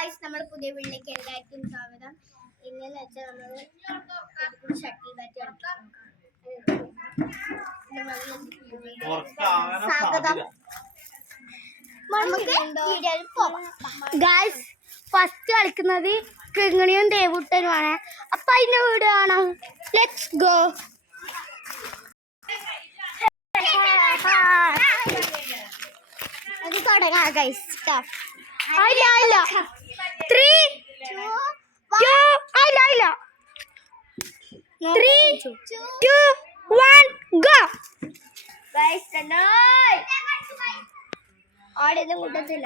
നമ്മുടെ പുതിയ വീട്ടിലേക്ക് എല്ലാവർക്കും സ്വാഗതം. ഇന്നെന്ന് വെച്ചാൽ നമ്മൾ ഷട്ടിൽ ബാറ്റ് സ്വാഗതം. ഗായ്സ് ഫസ്റ്റ് കളിക്കുന്നത് കിങ്ങിണിയും ദേവുട്ടനുമാണ്. അപ്പൊ അതിന്റെ വീട് കാണാം. Let's go. അത് തുടങ്ങാം ഗൈസ്. ഇല്ല 3 2 ഇല്ല 3 2 1 ഗോ.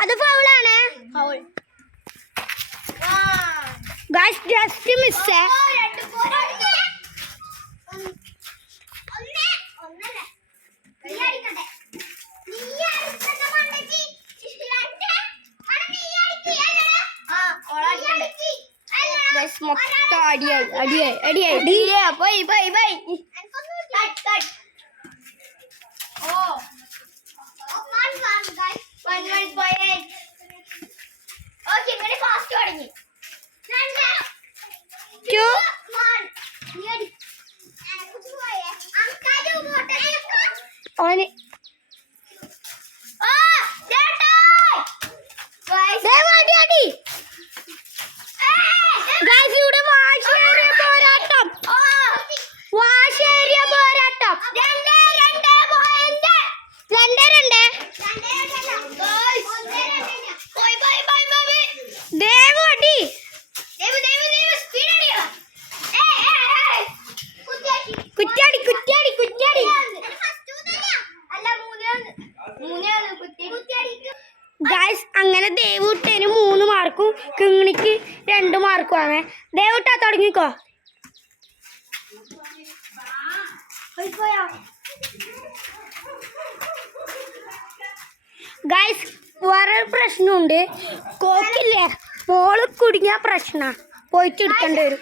അത് ഫൗളാണ്. Guys just miss. മൊത്തം അടിയായി പോയി ഫാസ്റ്റ് തുടങ്ങി. ഓന് ഗൈസ് അങ്ങനെ ദേവുട്ടന് 3 മാർക്കും കിങ്ങിണിക്ക് 2 മാർക്കുമാണ്. ദേവുട്ട തുടങ്ങിക്കോ. ഗൈസ് വേറെ പ്രശ്നമുണ്ട്. കോക്കില്ലേ മോള് കുടുങ്ങിയ പ്രശ്ന പോയിട്ട് എടുക്കേണ്ടി വരും.